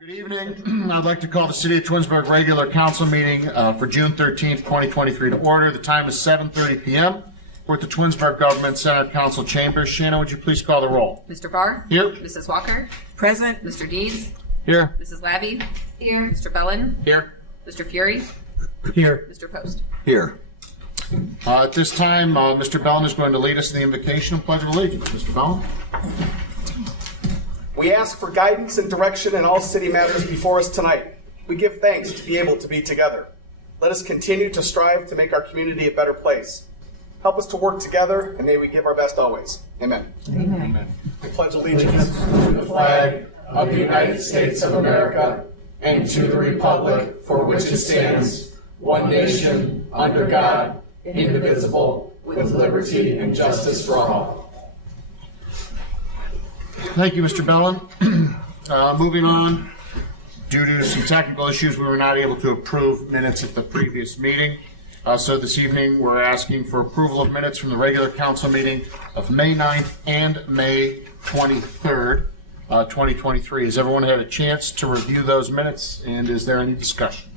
Good evening. I'd like to call the City of Twinsburg regular council meeting for June 13th, 2023 to order. The time is 7:30 p.m. We're at the Twinsburg Government Center Council Chambers. Shannon, would you please call the roll? Mr. Barr? Here. Mrs. Walker? Present. Mr. Deeds? Here. Mrs. Labby? Here. Mr. Bellin? Here. Mr. Fury? Here. Mr. Post? Here. At this time, Mr. Bellin is going to lead us in the invocation and pledge of allegiance. Mr. Bellin? We ask for guidance and direction in all city matters before us tonight. We give thanks to be able to be together. Let us continue to strive to make our community a better place. Help us to work together, and may we give our best always. Amen. Amen. I pledge allegiance to the flag of the United States of America and to the republic for which it stands, one nation, under God, indivisible, with liberty and justice for all. Thank you, Mr. Bellin. Moving on, due to some technical issues, we were not able to approve minutes at the previous meeting. So this evening, we're asking for approval of minutes from the regular council meeting of May 9th and May 23rd, 2023. Has everyone had a chance to review those minutes, and is there any discussion?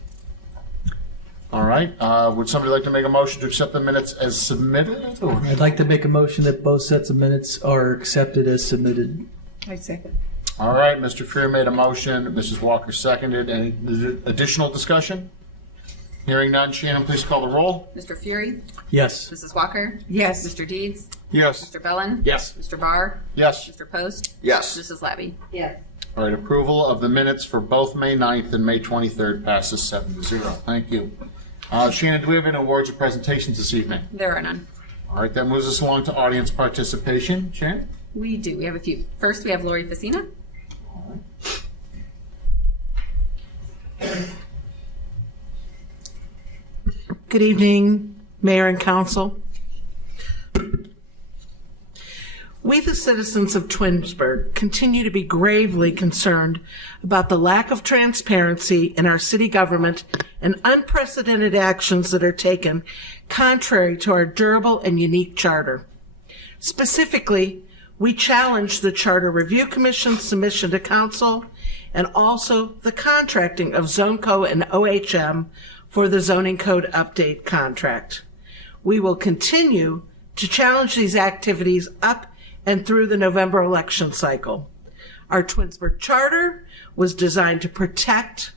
All right. Would somebody like to make a motion to accept the minutes as submitted? Or? I'd like to make a motion that both sets of minutes are accepted as submitted. I second. All right. Mr. Freer made a motion. Mrs. Walker seconded. Any additional discussion? Hearing none. Shannon, please call the roll. Mr. Fury? Yes. Mrs. Walker? Yes. Mr. Deeds? Yes. Mr. Bellin? Yes. Mr. Barr? Yes. Mr. Post? Yes. Mrs. Labby? Yes. All right. Approval of the minutes for both May 9th and May 23rd passes 7-0. Thank you. Shannon, do we have any awards or presentations this evening? There are none. All right. That moves us along to audience participation. Shannon? We do. We have a few. First, we have Lori Facina. Good evening, Mayor and Council. We, the citizens of Twinsburg, continue to be gravely concerned about the lack of transparency in our city government and unprecedented actions that are taken contrary to our durable and unique charter. Specifically, we challenge the Charter Review Commission's submission to Council and also the contracting of ZoneCo and OHM for the zoning code update contract. We will continue to challenge these activities up and through the November election cycle. Our Twinsburg Charter was designed to protect,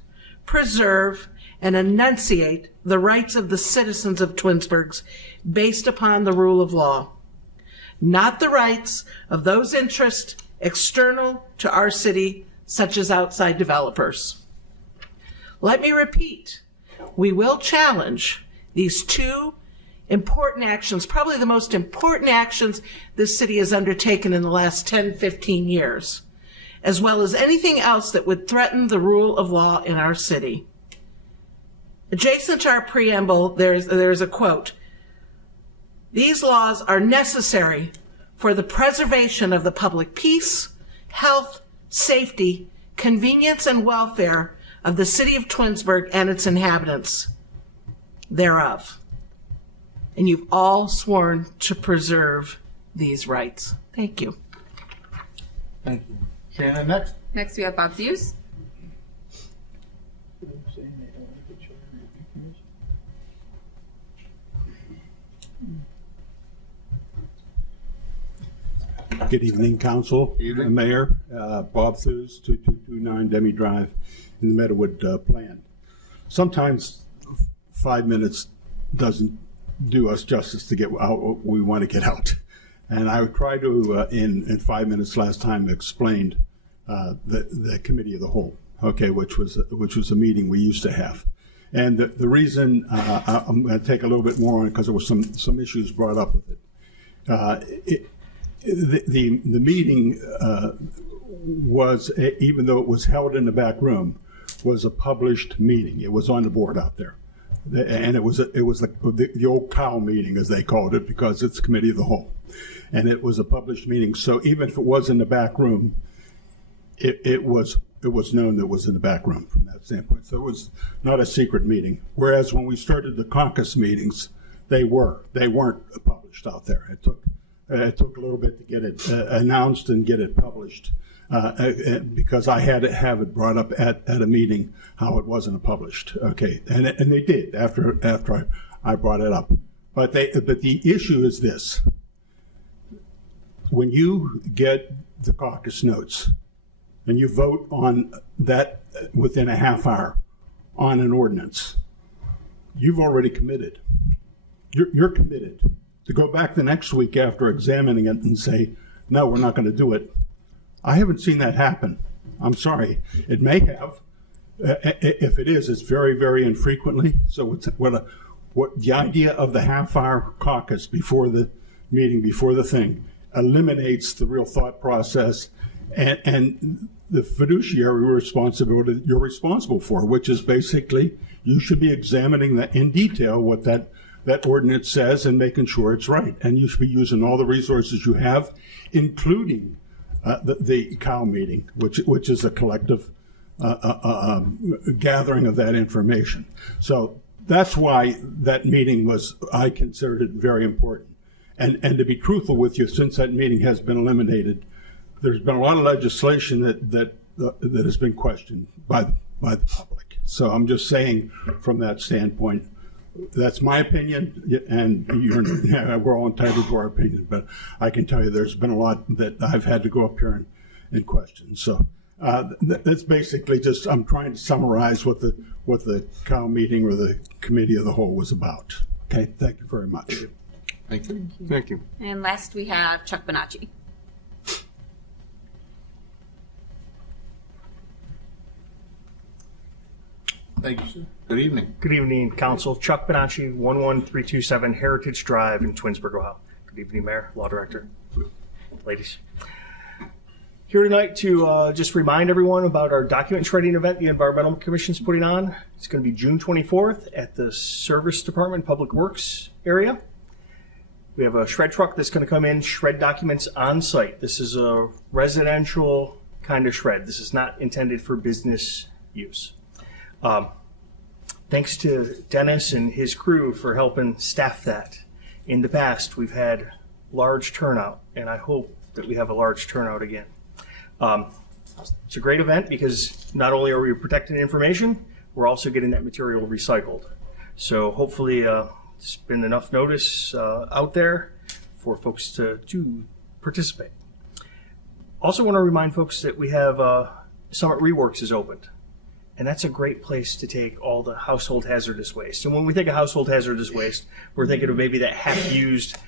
preserve, and enunciate the rights of the citizens of Twinsburg based upon the rule of law, not the rights of those interests external to our city, such as outside developers. Let me repeat, we will challenge these two important actions, probably the most important actions this city has undertaken in the last 10, 15 years, as well as anything else that would threaten the rule of law in our city. Adjacent to our preamble, there's a quote. These laws are necessary for the preservation of the public peace, health, safety, convenience, and welfare of the city of Twinsburg and its inhabitants thereof. And you've all sworn to preserve these rights. Thank you. Thank you. Shannon, next. Next, we have Bob Hughes. Good evening, Council, Evening. Mayor, Bob Thews, 2229 Demi Drive in the Meadowwood plan. Sometimes 5 minutes doesn't do us justice to get out what we want to get out. And I would try to, in 5 minutes last time, explained the committee of the whole, okay, which was a meeting we used to have. And the reason I'm going to take a little bit more on it because there were some issues brought up with it. The meeting was, even though it was held in the back room, was a published meeting. It was on the board out there. And it was the old cow meeting, as they called it, because it's committee of the whole. And it was a published meeting. So even if it was in the back room, it was known that it was in the back room from that standpoint. So it was not a secret meeting. Whereas when we started the caucus meetings, they weren't published out there. It took a little bit to get it announced and get it published. because I had to have it brought up at a meeting how it wasn't published. Okay, and they did after I brought it up. But the issue is this: when you get the caucus notes and you vote on that within a half hour on an ordinance, you've already committed. You're committed to go back the next week after examining it and say, no, we're not going to do it. I haven't seen that happen. I'm sorry. It may have. If it is, it's very, very infrequently. So what the idea of the half-hour caucus before the meeting, before the thing, eliminates the real thought process and the fiduciary responsibility you're responsible for, which is basically you should be examining that in detail what that ordinance says and making sure it's right. And you should be using all the resources you have, including the COW meeting, which is a collective gathering of that information. So that's why that meeting I considered it very important. And to be truthful with you, since that meeting has been eliminated, there's been a lot of legislation that has been questioned by the public. So I'm just saying from that standpoint, that's my opinion, and we're all entitled to our opinion, but I can tell you there's been a lot that I've had to go up here and question. So that's basically just, I'm trying to summarize what the COW meeting or the committee of the whole was about. Okay, thank you very much. Thank you. Thank you. And last we have Chuck Bonacci. Thank you, sir. Good evening. Good evening, Council. Chuck Bonacci, 11327 Heritage Drive in Twinsburg, Ohio. Good evening, Mayor, Law Director, ladies. Here tonight to just remind everyone about our document shredding event the Environmental Commission's putting on. It's going to be June 24th at the Service Department Public Works area. We have a shred truck that's going to come in, shred documents on site. This is a residential kind of shred. This is not intended for business use. Thanks to Dennis and his crew for helping staff that. In the past, we've had large turnout, and I hope that we have a large turnout again. It's a great event because not only are we protecting information, we're also getting that material recycled. So hopefully there's been enough notice out there for folks to participate. Also want to remind folks that we have Summit Reworks is opened. And that's a great place to take all the household hazardous waste. And when we think of household hazardous waste, we're thinking of maybe that half-used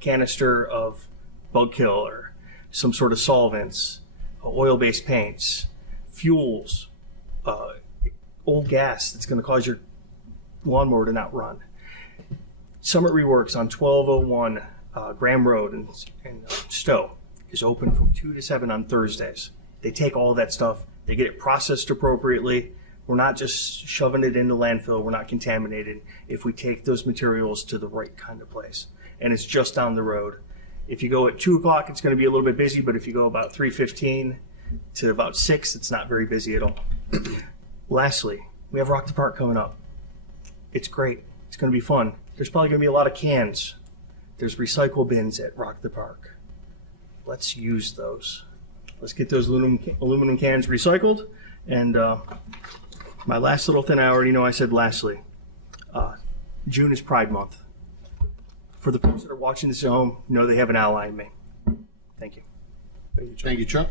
canister of bug kill or some sort of solvents, oil-based paints, fuels, old gas that's going to cause your lawnmower to not run. Summit Reworks on 1201 Graham Road in Stowe is open from 2 to 7 on Thursdays. They take all that stuff. They get it processed appropriately. We're not just shoving it into landfill. We're not contaminated if we take those materials to the right kind of place. And it's just down the road. If you go at 2 o'clock, it's going to be a little bit busy, but if you go about 3:15 to about 6, it's not very busy at all. Lastly, we have Rock the Park coming up. It's great. It's going to be fun. There's probably going to be a lot of cans. There's recycle bins at Rock the Park. Let's use those. Let's get those aluminum cans recycled. And my last little thing, I already know I said lastly. June is Pride Month. For the folks that are watching this at home, know they have an ally in me. Thank you. Thank you, Chuck.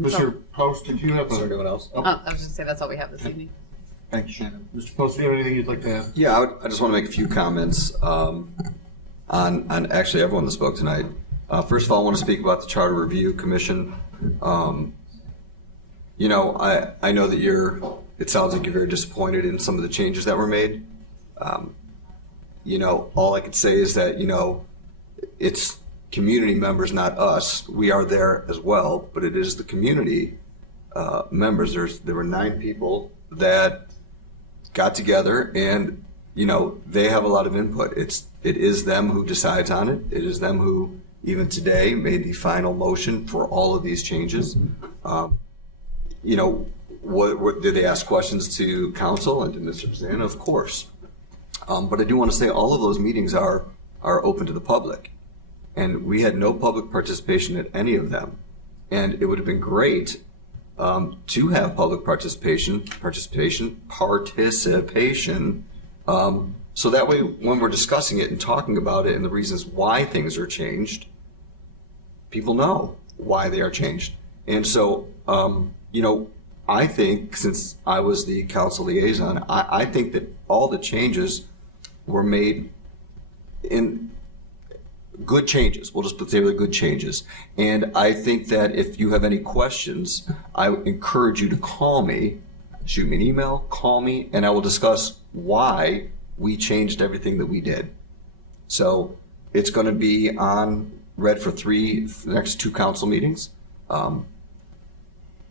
Mr. Post, did you have Is there anyone else? Oh, I was just going to say that's all we have this evening. Thank you, Shannon. Mr. Post, do you have anything you'd like to add? Yeah, I just want to make a few comments on actually everyone that spoke tonight. First of all, I want to speak about the Charter Review Commission. I know that it sounds like you're very disappointed in some of the changes that were made. All I could say is that, it's community members, not us. We are there as well, but it is the community members. There were 9 people that got together and, they have a lot of input. It is them who decides on it. It is them who, even today, made the final motion for all of these changes. Did they ask questions to council and to Mr. Pizzana? Of course. But I do want to say all of those meetings are open to the public. and we had no public participation at any of them. And it would have been great to have public participation, so that way when we're discussing it and talking about it and the reasons why things are changed, people know why they are changed. And so, I think, since I was the council liaison, I think that all the changes were made in good changes. We'll just say they're good changes. And I think that if you have any questions, I encourage you to call me, shoot me an email, call me, and I will discuss why we changed everything that we did. So it's going to be read for the next 2 council meetings.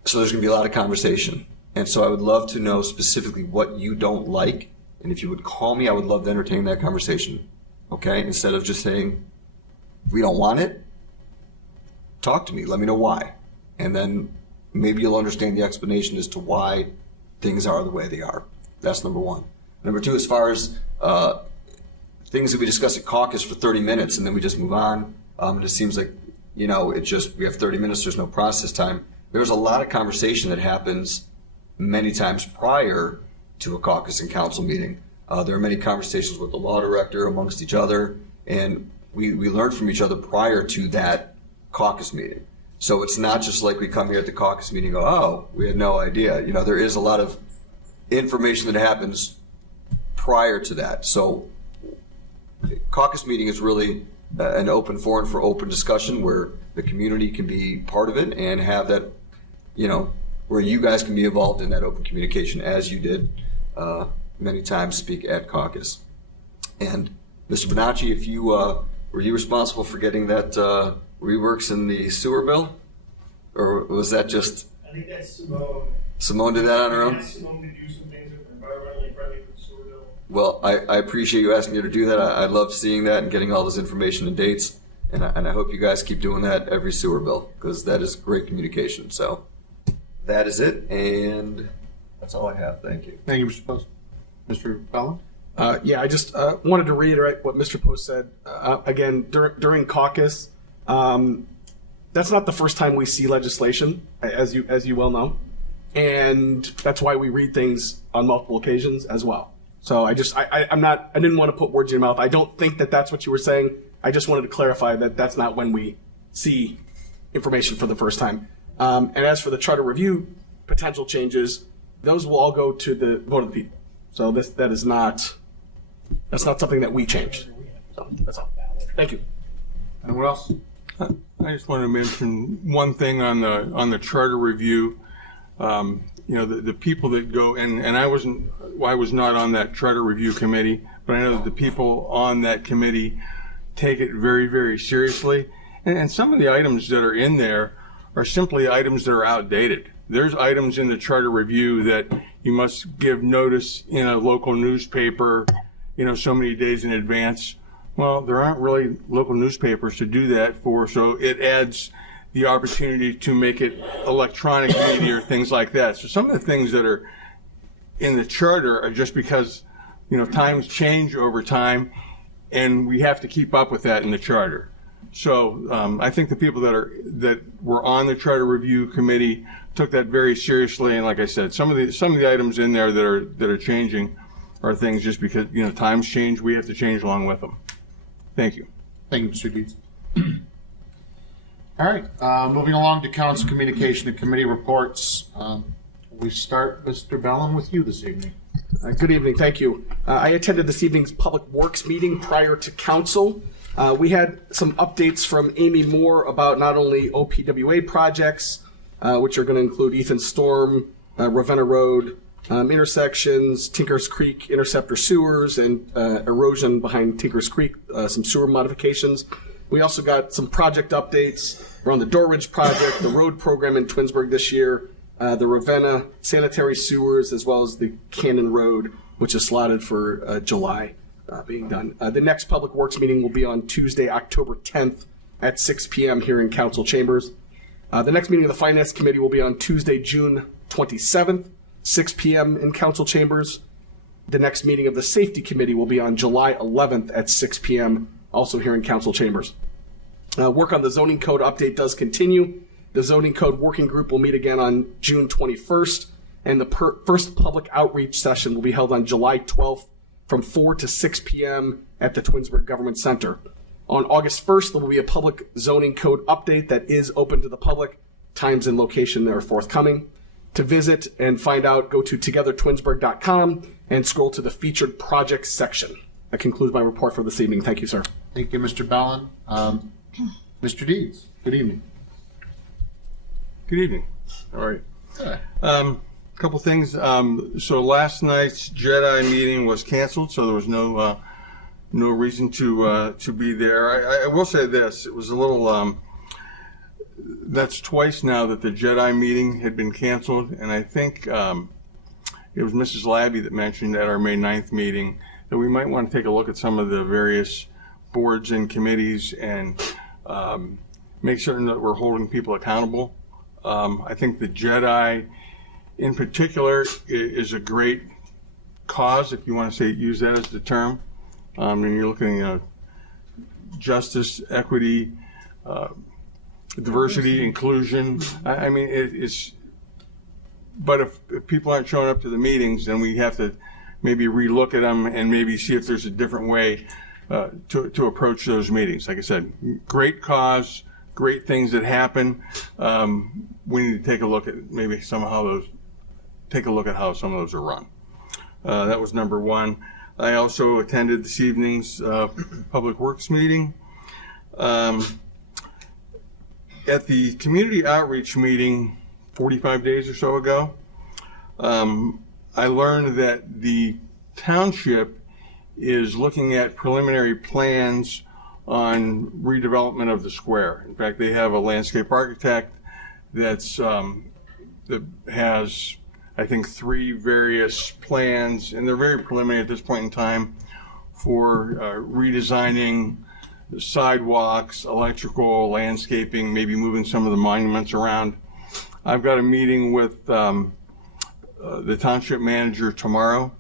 So there's going to be a lot of conversation. And so I would love to know specifically what you don't like. And if you would call me, I would love to entertain that conversation. Okay? Instead of just saying, we don't want it, talk to me. Let me know why. And then maybe you'll understand the explanation as to why things are the way they are. That's number 1. Number 2, as far as things that we discuss at caucus for 30 minutes and then we just move on, it seems like, we have 30 minutes, there's no process time. There's a lot of conversation that happens many times prior to a caucus and council meeting. There are many conversations with the law director amongst each other, and we learn from each other prior to that caucus meeting. So it's not just like we come here at the caucus meeting and go, oh, we had no idea. There is a lot of information that happens prior to that. So caucus meeting is really an open forum for open discussion where the community can be part of it and have that, where you guys can be involved in that open communication as you did many times speak at caucus. And Mr. Bonacci, if you were you responsible for getting that reworks in the sewer bill? Or was that just... I think that's Simone. Simone did that on her own? Simone to do some things that are environmentally friendly for the sewer bill. Well, I appreciate you asking her to do that. I love seeing that and getting all this information and dates. And I hope you guys keep doing that every sewer bill, because that is great communication. So that is it, and that's all I have. Thank you. Thank you, Mr. Post. Mr. Bellin? I just wanted to reiterate what Mr. Post said. Again, during caucus, that's not the first time we see legislation, as you well know. And that's why we read things on multiple occasions as well. So I didn't want to put words in your mouth. I don't think that that's what you were saying. I just wanted to clarify that that's not when we see information for the first time. And as for the charter review potential changes, those will all go to the vote of the people. So that's not something that we changed. So that's all. Thank you. Anyone else? I just want to mention one thing on the charter review. The people that go, and I was not on that charter review committee, but I know that the people on that committee take it very, very seriously. And some of the items that are in there are simply items that are outdated. There's items in the charter review that you must give notice in a local newspaper, so many days in advance. Well, there aren't really local newspapers to do that for, so it adds the opportunity to make it electronic media or things like that. So some of the things that are in the charter are just because, times change over time, and we have to keep up with that in the charter. So I think the people that were on the charter review committee took that very seriously. And like I said, some of the items in there that are changing are things just because times change, we have to change along with them. Thank you. Thank you, Mr. Deeds. All right, moving along to council communication and committee reports. We start, Mr. Bellin, with you this evening. Good evening. Thank you. I attended this evening's Public Works meeting prior to council. We had some updates from Amy Moore about not only OPWA projects, which are going to include Ethan Storm, Ravenna Road intersections, Tinkers Creek interceptor sewers, and erosion behind Tinkers Creek, some sewer modifications. We also got some project updates around the Dorridge project, the road program in Twinsburg this year, the Ravenna sanitary sewers, as well as the Cannon Road, which is slotted for July being done. The next Public Works meeting will be on Tuesday, October 10th at 6 p.m. here in council chambers. The next meeting of the Finance Committee will be on Tuesday, June 27th, 6 p.m. in council chambers. The next meeting of the Safety Committee will be on July 11th at 6 p.m., also here in council chambers. Work on the zoning code update does continue. The zoning code working group will meet again on June 21st, and the first public outreach session will be held on July 12th from 4 to 6 p.m. at the Twinsburg Government Center. On August 1st, there will be a public zoning code update that is open to the public. Times and location are forthcoming. To visit and find out, go to togethertwinsburg.com and scroll to the featured projects section. That concludes my report for this evening. Thank you, sir. Thank you, Mr. Bellin. Mr. Deeds, good evening. Good evening. All right. Couple things. So last night's Jedi meeting was canceled, so there was no reason to be there. I will say this: it was a little. That's twice now that the Jedi meeting had been canceled, and I think it was Mrs. Labby that mentioned at our May 9th meeting that we might want to take a look at some of the various boards and committees and make certain that we're holding people accountable. I think the Jedi, in particular, is a great cause, if you want to use that as the term. And you're looking at justice, equity, diversity, inclusion. I mean, it's. But if people aren't showing up to the meetings, then we have to maybe relook at them and maybe see if there's a different way to approach those meetings. Like I said, great cause, great things that happen. We need to take a look at maybe take a look at how some of those are run. That was number one. I also attended this evening's Public Works meeting. At the community outreach meeting 45 days or so ago, I learned that the township is looking at preliminary plans on redevelopment of the square. In fact, they have a landscape architect that has, I think, 3 various plans, and they're very preliminary at this point in time, for redesigning the sidewalks, electrical, landscaping, maybe moving some of the monuments around. I've got a meeting with the township manager tomorrow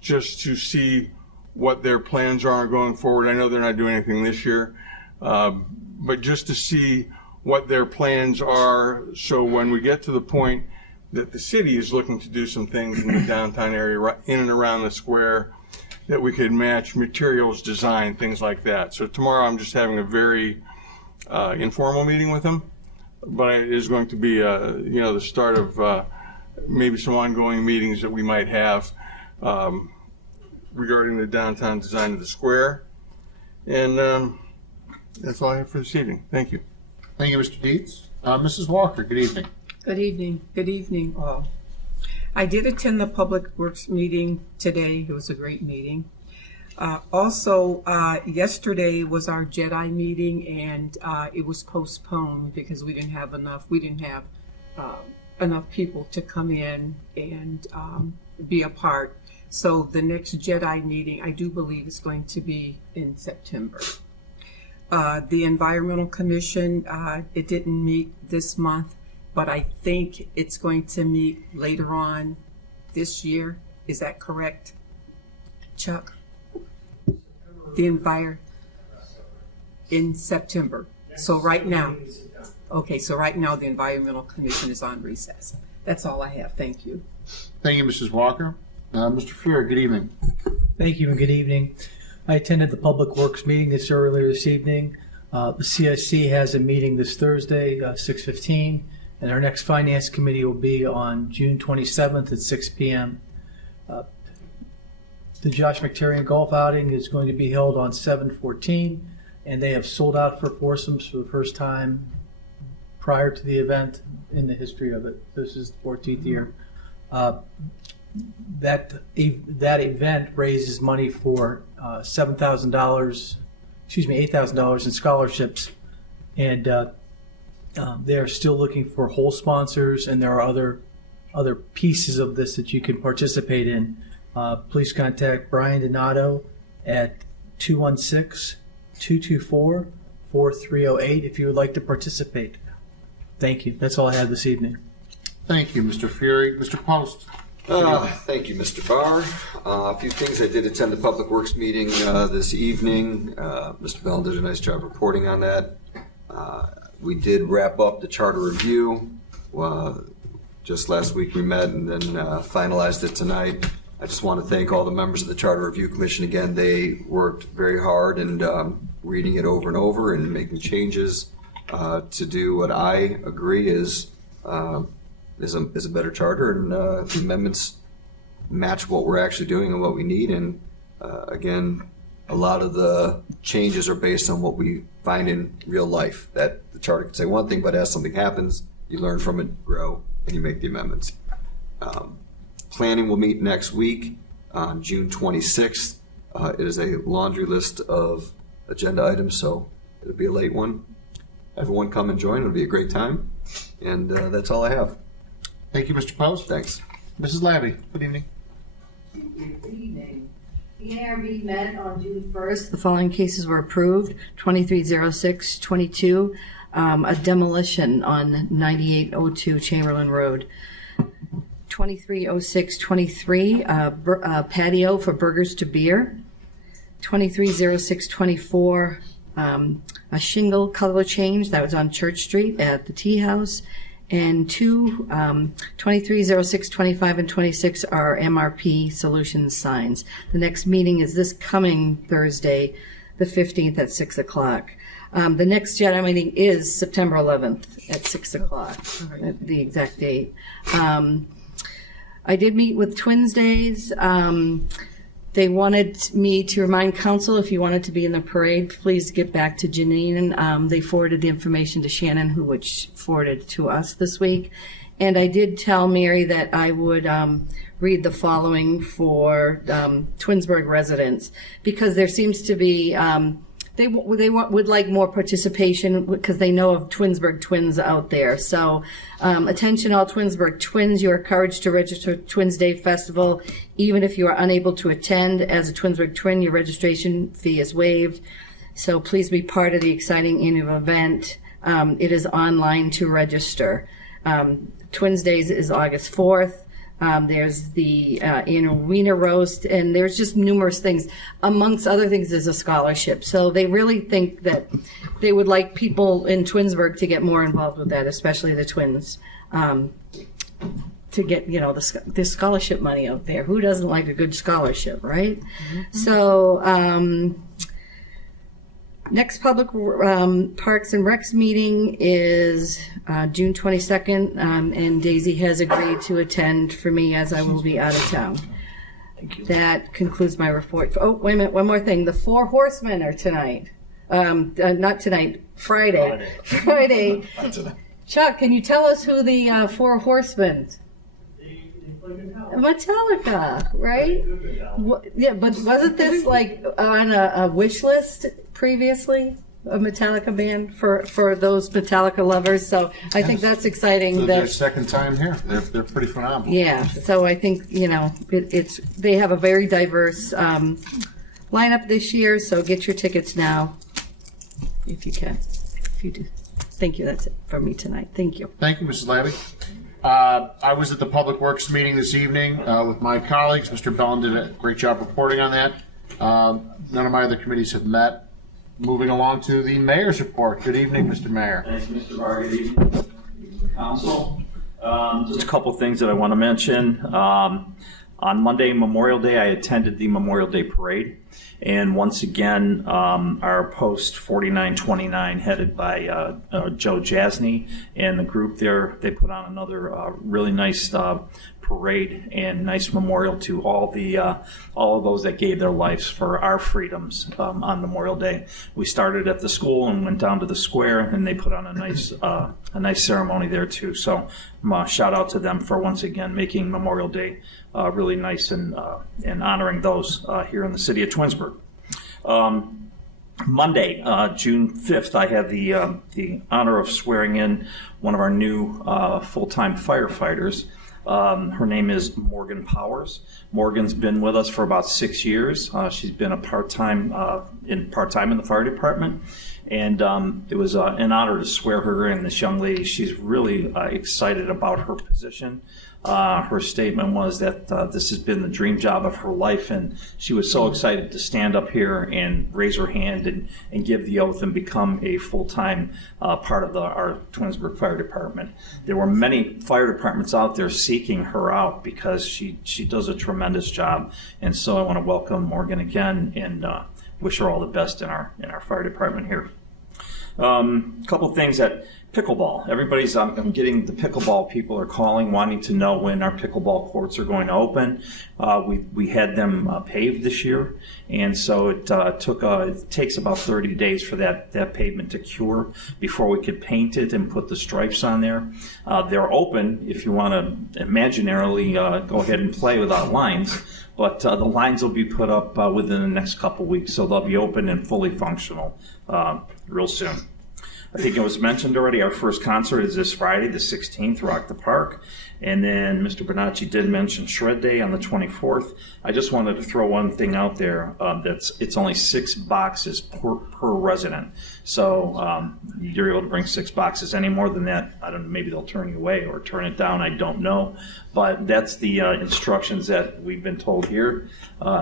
just to see what their plans are going forward. I know they're not doing anything this year, but just to see what their plans are, so when we get to the point that the city is looking to do some things in the downtown area, in and around the square, that we could match materials, design, things like that. So tomorrow I'm just having a very informal meeting with them, but it is going to be the start of maybe some ongoing meetings that we might have regarding the downtown design of the square. And that's all I have for this evening. Thank you. Thank you, Mr. Dietz. Mrs. Walker, good evening. Good evening. Good evening, all. I did attend the Public Works meeting today. It was a great meeting. Also, yesterday was our Jedi meeting, and it was postponed because we didn't have enough people to come in and be a part. So the next Jedi meeting, I do believe, is going to be in September. The Environmental Commission, it didn't meet this month, but I think it's going to meet later on this year. Is that correct, Chuck? In September. So right now, the Environmental Commission is on recess. That's all I have. Thank you. Thank you, Mrs. Walker. Mr. Fuhrer, good evening. Thank you and good evening. I attended the Public Works meeting earlier this evening. The CIC has a meeting this Thursday, 6:15, and our next Finance Committee will be on June 27th at 6 p.m. The Josh McTerrian Golf Outing is going to be held on 7/14, and they have sold out for foursomes for the first time prior to the event in the history of it. This is the 14th year. That event raises money for $8,000 in scholarships, and they are still looking for whole sponsors, and there are other pieces of this that you can participate in. Please contact Brian Donato at 216-224-4308 if you would like to participate. Thank you. That's all I have this evening. Thank you, Mr. Fuhrer. Mr. Post. Thank you, Mr. Barr. A few things. I did attend the Public Works meeting this evening. Mr. Bell did a nice job reporting on that. We did wrap up the charter review. Just last week we met and then finalized it tonight. I just want to thank all the members of the Charter Review Commission again. They worked very hard and reading it over and over and making changes to do what I agree is a better charter, and the amendments match what we're actually doing and what we need. And again, a lot of the changes are based on what we find in real life. That the charter can say one thing, but as something happens, you learn from it, grow, and you make the amendments. Planning will meet next week on June 26th. It is a laundry list of agenda items, so it'll be a late one. Everyone come and join. It'll be a great time. And that's all I have. Thank you, Mr. Post. Thanks. Mrs. Labby, good evening. Good evening. The ARB met on June 1st. The following cases were approved: 230622, a demolition on 9802 Chamberlain Road. 230623, patio for burgers to beer. 230624, a shingle color change that was on Church Street at the Tea House. And 230625 and 26 are MRP Solutions signs. The next meeting is this coming Thursday, the 15th at 6 o'clock. The next JEDI meeting is September 11th at 6 o'clock, the exact date. I did meet with Twins Days. They wanted me to remind council, if you wanted to be in the parade, please get back to Janine. They forwarded the information to Shannon, which forwarded to us this week. And I did tell Mary that I would read the following for Twinsburg residents, because there seems to be, they would like more participation because they know of Twinsburg twins out there. So attention all Twinsburg twins, you are encouraged to register Twins Day Festival. Even if you are unable to attend as a Twinsburg twin, your registration fee is waived. So please be part of the exciting annual event. It is online to register. Twins Days is August 4th. There's the annual Wiener Roast, and there's just numerous things. Amongst other things, there's a scholarship. So they really think that they would like people in Twinsburg to get more involved with that, especially the twins, to get, the scholarship money out there. Who doesn't like a good scholarship, right? Mm-hmm. So next public Parks and Recs meeting is June 22nd, and Daisy has agreed to attend for me as I will be out of town. Thank you. That concludes my report. Oh, wait a minute, one more thing. The Four Horsemen are tonight. Not tonight, Friday. Friday. Chuck, can you tell us who the Four Horsemen? Metallica, right? Yeah, but wasn't this like on a wish list previously? A Metallica band for those Metallica lovers. So I think that's exciting. So their second time here. They're pretty phenomenal. Yeah. So I think it's they have a very diverse lineup this year. So get your tickets now, if you can. If you do. Thank you. That's it for me tonight. Thank you. Thank you, Mrs. Labby. I was at the Public Works meeting this evening with my colleagues. Mr. Bellin did a great job reporting on that. None of my other committees have met. Moving along to the mayor's report. Good evening, Mr. Mayor. Thanks, Mr. Varga. Good evening, Council. Just a couple things that I want to mention. On Monday, Memorial Day, I attended the Memorial Day Parade. And once again, our post 4929, headed by Joe Jasny and the group there, they put on another really nice parade and nice memorial to all of those that gave their lives for our freedoms on Memorial Day. We started at the school and went down to the square, and they put on a nice ceremony there too. So shout out to them for once again making Memorial Day really nice and honoring those here in the city of Twinsburg. Monday, June 5th, I had the honor of swearing in one of our new full-time firefighters. Her name is Morgan Powers. Morgan's been with us for about 6 years. She's been a part-time in the fire department, And it was an honor to swear her in. This young lady, she's really excited about her position. Her statement was that this has been the dream job of her life, and she was so excited to stand up here and raise her hand and give the oath and become a full-time part of our Twinsburg Fire Department. There were many fire departments out there seeking her out because she does a tremendous job, and so I want to welcome Morgan again and wish her all the best in our fire department here. A couple things that pickleball. Everybody's, I'm getting the pickleball people are calling, wanting to know when our pickleball courts are going to open. We had them paved this year, and so it takes about 30 days for that pavement to cure before we could paint it and put the stripes on there. They're open if you want to imaginarily go ahead and play without lines, but the lines will be put up within the next couple weeks, so they'll be open and fully functional real soon. I think it was mentioned already, our first concert is this Friday, the 16th, Rock the Park. And then Mr. Bernacci did mention Shred Day on the 24th. I just wanted to throw one thing out there. It's only 6 boxes per resident. So you're able to bring 6 boxes. Any more than that, I don't know, maybe they'll turn you away or turn it down. I don't know. But that's the instructions that we've been told here.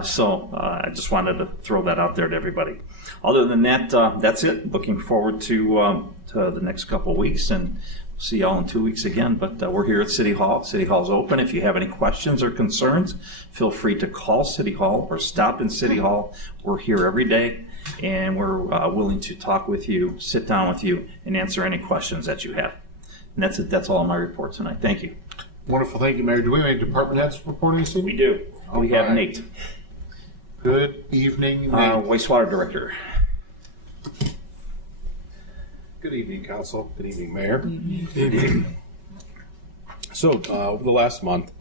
So I just wanted to throw that out there to everybody. Other than that, that's it. Looking forward to the next couple of weeks, and see y'all in 2 weeks again. But we're here at City Hall. City Hall's open. If you have any questions or concerns, feel free to call City Hall or stop in City Hall. We're here every day, and we're willing to talk with you, sit down with you, and answer any questions that you have. And that's it. That's all on my report tonight. Thank you. Wonderful. Thank you, Mayor. Do we have any department heads reporting this evening? We do. We have right. Nate, Good evening, Nate. wastewater director. Good evening, Council. Good evening, Mayor. Good evening. So, over the last month,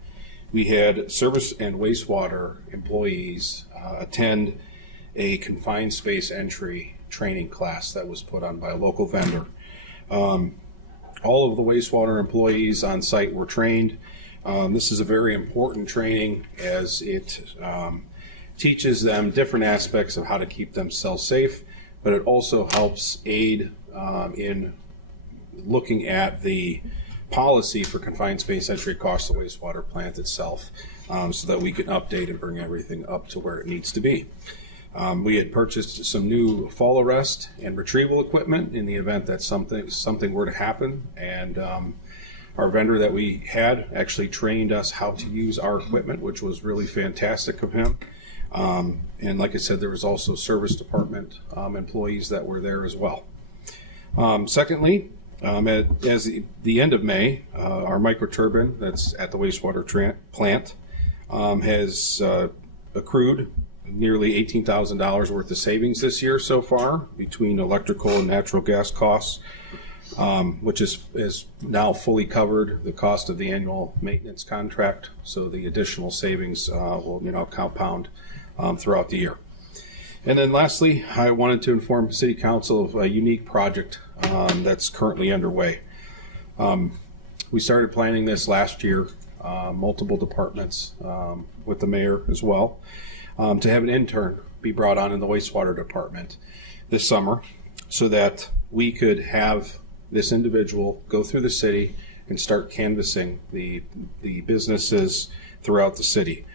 we had service and wastewater employees attend a confined space entry training class that was put on by a local vendor. All of the wastewater employees on site were trained. This is a very important training as it teaches them different aspects of how to keep themselves safe, but it also helps aid in looking at the policy for confined space entry across the wastewater plant itself, so that we can update and bring everything up to where it needs to be. We had purchased some new fall arrest and retrieval equipment in the event that something were to happen, and our vendor that we had actually trained us how to use our equipment, which was really fantastic of him. And like I said, there was also service department employees that were there as well. Secondly, as the end of May, our microturbine that's at the wastewater plant has accrued nearly $18,000 worth of savings this year so far between electrical and natural gas costs, which is now fully covered the cost of the annual maintenance contract. So the additional savings will compound throughout the year. And then lastly, I wanted to inform City Council of a unique project that's currently underway. We started planning this last year, multiple departments with the mayor as well, to have an intern be brought on in the wastewater department this summer so that we could have this individual go through the city and start canvassing the businesses throughout the city.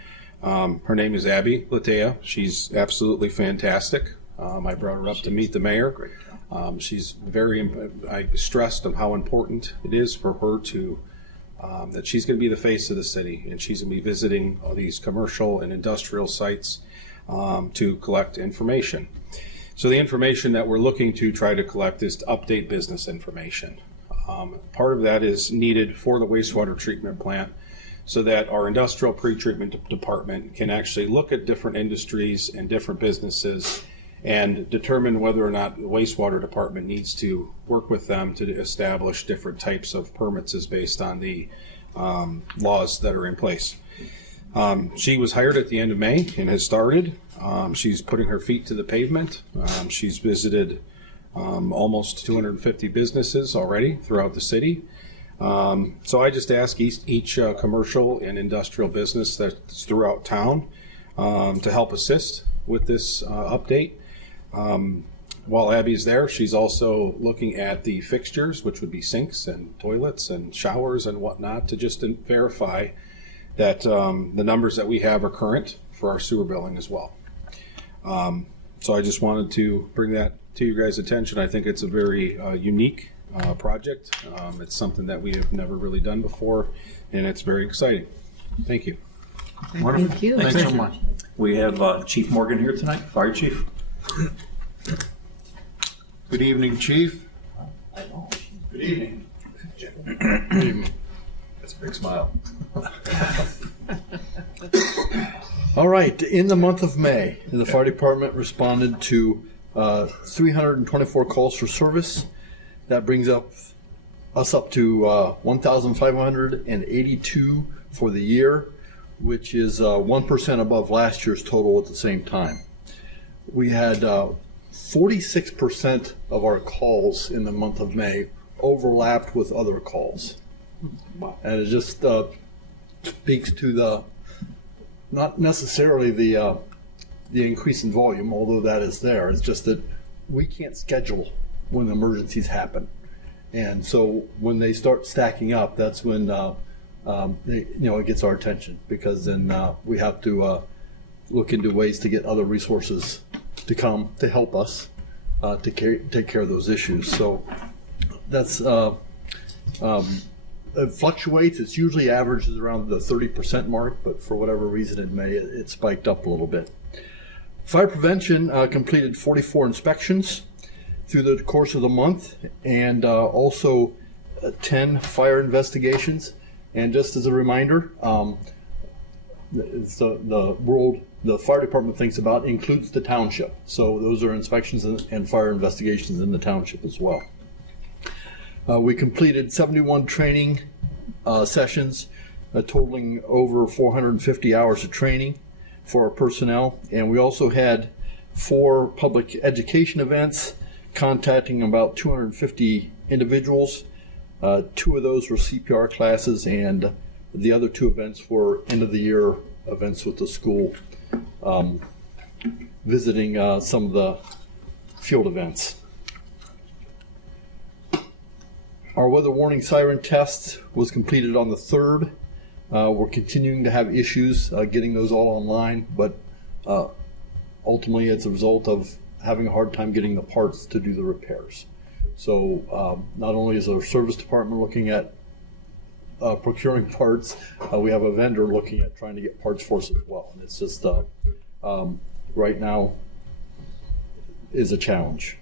Her name is Abby Latea. She's absolutely fantastic. I brought her up to meet the mayor. She's I stressed on how important it is for her to, that she's going to be the face of the city, and she's going to be visiting all these commercial and industrial sites to collect information. So the information that we're looking to try to collect is to update business information. Part of that is needed for the wastewater treatment plant, so that our industrial pretreatment department can actually look at different industries and different businesses and determine whether or not the wastewater department needs to work with them to establish different types of permits as based on the laws that are in place. She was hired at the end of May and has started. She's putting her feet to the pavement. She's visited almost 250 businesses already throughout the city. So I just ask each commercial and industrial business that's throughout town to help assist with this update. while Abby's there, she's also looking at the fixtures, which would be sinks and toilets and showers and whatnot, to just verify that the numbers that we have are current for our sewer billing as well. So I just wanted to bring that to you guys' attention. I think it's a very unique project. It's something that we have never really done before, and it's very exciting. Thank you. Wonderful. Thank you. Thanks so much. We have Chief Morgan here tonight, Fire Chief. Good evening, Chief. Good evening. That's a big smile. All right, in the month of May, the fire department responded to 324 calls for service. That brings us up to 1,582 for the year, which is 1% above last year's total at the same time. We had 46% of our calls in the month of May overlapped with other calls. And it just speaks to the, not necessarily the increase in volume, although that is there. It's just that we can't schedule when emergencies happen. And so when they start stacking up, that's when it gets our attention, because then we have to look into ways to get other resources to come to help us to take care of those issues. So that's it fluctuates. It's usually averages around the 30% mark, but for whatever reason in May it spiked up a little bit. Fire prevention completed 44 inspections through the course of the month, and also 10 fire investigations. And just as a reminder, the world the fire department thinks about includes the township. So those are inspections and fire investigations in the township as well. We completed 71 training sessions, totaling over 450 hours of training for our personnel. And we also had 4 public education events, contacting about 250 individuals. 2 of those were CPR classes, and the other 2 events were end of the year events with the school, visiting some of the field events. Our weather warning siren test was completed on the 3rd. We're continuing to have issues getting those all online, but ultimately it's a result of having a hard time getting the parts to do the repairs. So not only is our service department looking at procuring parts, we have a vendor looking at trying to get parts for us as well. And it's just right now is a challenge.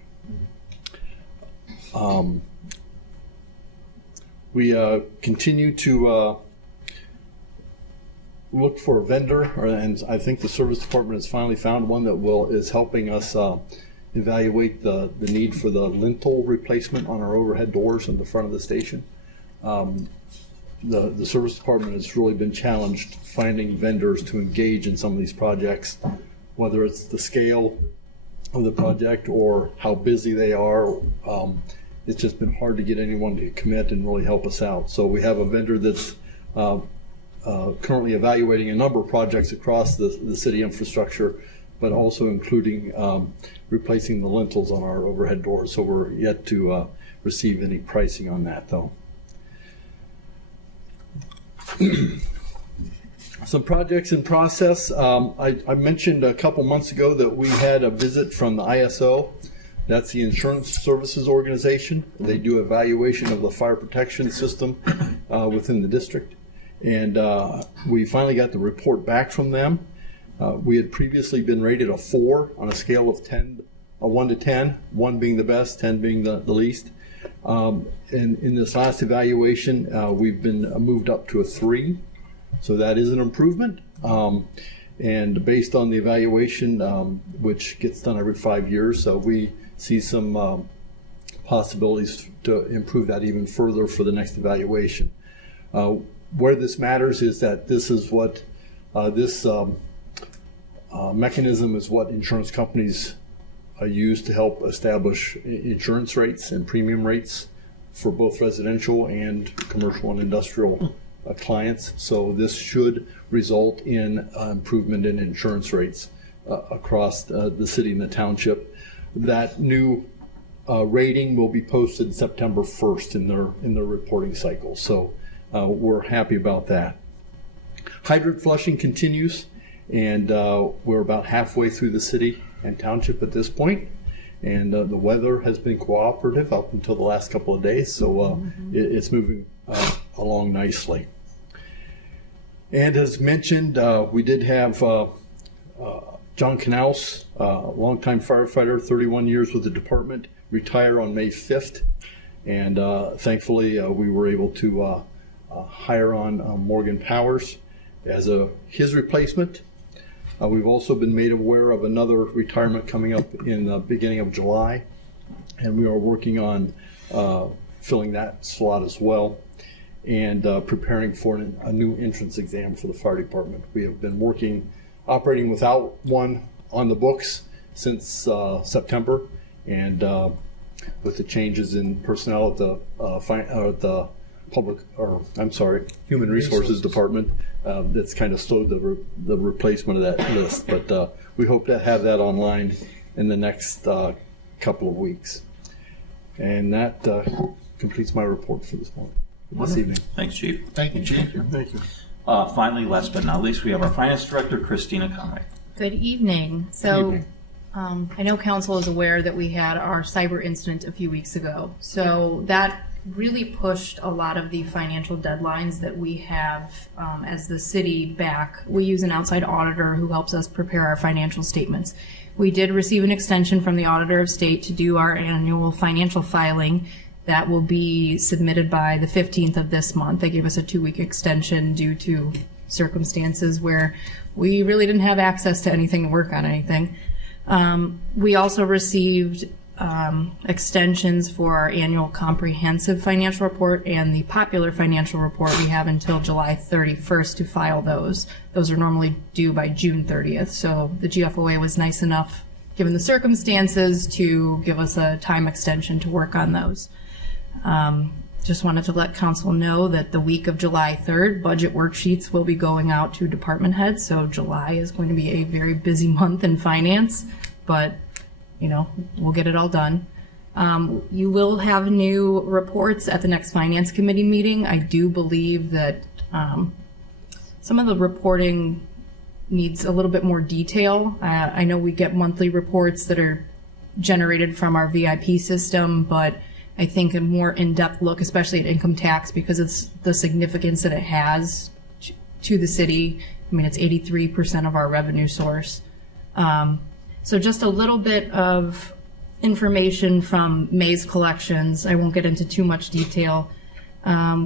We continue to look for a vendor, and I think the service department has finally found one that is helping us evaluate the need for the lintel replacement on our overhead doors in the front of the station. The service department has really been challenged finding vendors to engage in some of these projects, whether it's the scale of the project or how busy they are. It's just been hard to get anyone to commit and really help us out. So we have a vendor that's currently evaluating a number of projects across the city infrastructure, but also including replacing the lintels on our overhead doors. So we're yet to receive any pricing on that, though. Some projects in process. I mentioned a couple months ago that we had a visit from the ISO. That's the Insurance Services Organization. They do evaluation of the fire protection system within the district. And we finally got the report back from them. We had previously been rated a 4 on a scale of 1 to 10, 1 being the best, 10 being the least. And in this last evaluation, we've been moved up to a 3. So that is an improvement. And based on the evaluation, which gets done every 5 years, so we see some possibilities to improve that even further for the next evaluation. Where this matters is that this is what this mechanism is what insurance companies use to help establish insurance rates and premium rates for both residential and commercial and industrial clients. So this should result in improvement in insurance rates across the city and the township. that new rating will be posted September 1st in their reporting cycle. So we're happy about that. Hydrant flushing continues, and we're about halfway through the city and township at this point. And the weather has been cooperative up until the last couple of days, so it's moving along nicely. And as mentioned, we did have John Canals, longtime firefighter, 31 years with the department, retire on May 5th. And thankfully, we were able to hire on Morgan Powers as his replacement. We've also been made aware of another retirement coming up in the beginning of July, and we are working on filling that slot as well, and preparing for a new entrance exam for the fire department. We have been operating without one on the books since September, and with the changes in personnel at the Human Resources Department, that's kind of slowed the replacement of that list. But we hope to have that online in the next couple of weeks. And that completes my report for this evening. Thanks, Chief. Thank you, Chief. Thank you. Finally, last but not least, we have our Finance Director, Christina Conway. Good evening. So I know council is aware that we had our cyber incident a few weeks ago. So that really pushed a lot of the financial deadlines that we have as the city back. We use an outside auditor who helps us prepare our financial statements. We did receive an extension from the Auditor of State to do our annual financial filing. That will be submitted by the 15th of this month. They gave us a 2-week extension due to circumstances where we really didn't have access to anything to work on anything. We also received extensions for our annual comprehensive financial report and the popular financial report. We have until July 31st to file those. Those are normally due by June 30th. So the GFOA was nice enough, given the circumstances, to give us a time extension to work on those. Just wanted to let council know that the week of July 3rd, budget worksheets will be going out to department heads. So July is going to be a very busy month in finance, but we'll get it all done. You will have new reports at the next Finance Committee meeting. I do believe that some of the reporting needs a little bit more detail. I know we get monthly reports that are generated from our VIP system, but I think a more in-depth look, especially at income tax, because of the significance that it has to the city. I mean, it's 83% of our revenue source. So just a little bit of information from May's collections. I won't get into too much detail.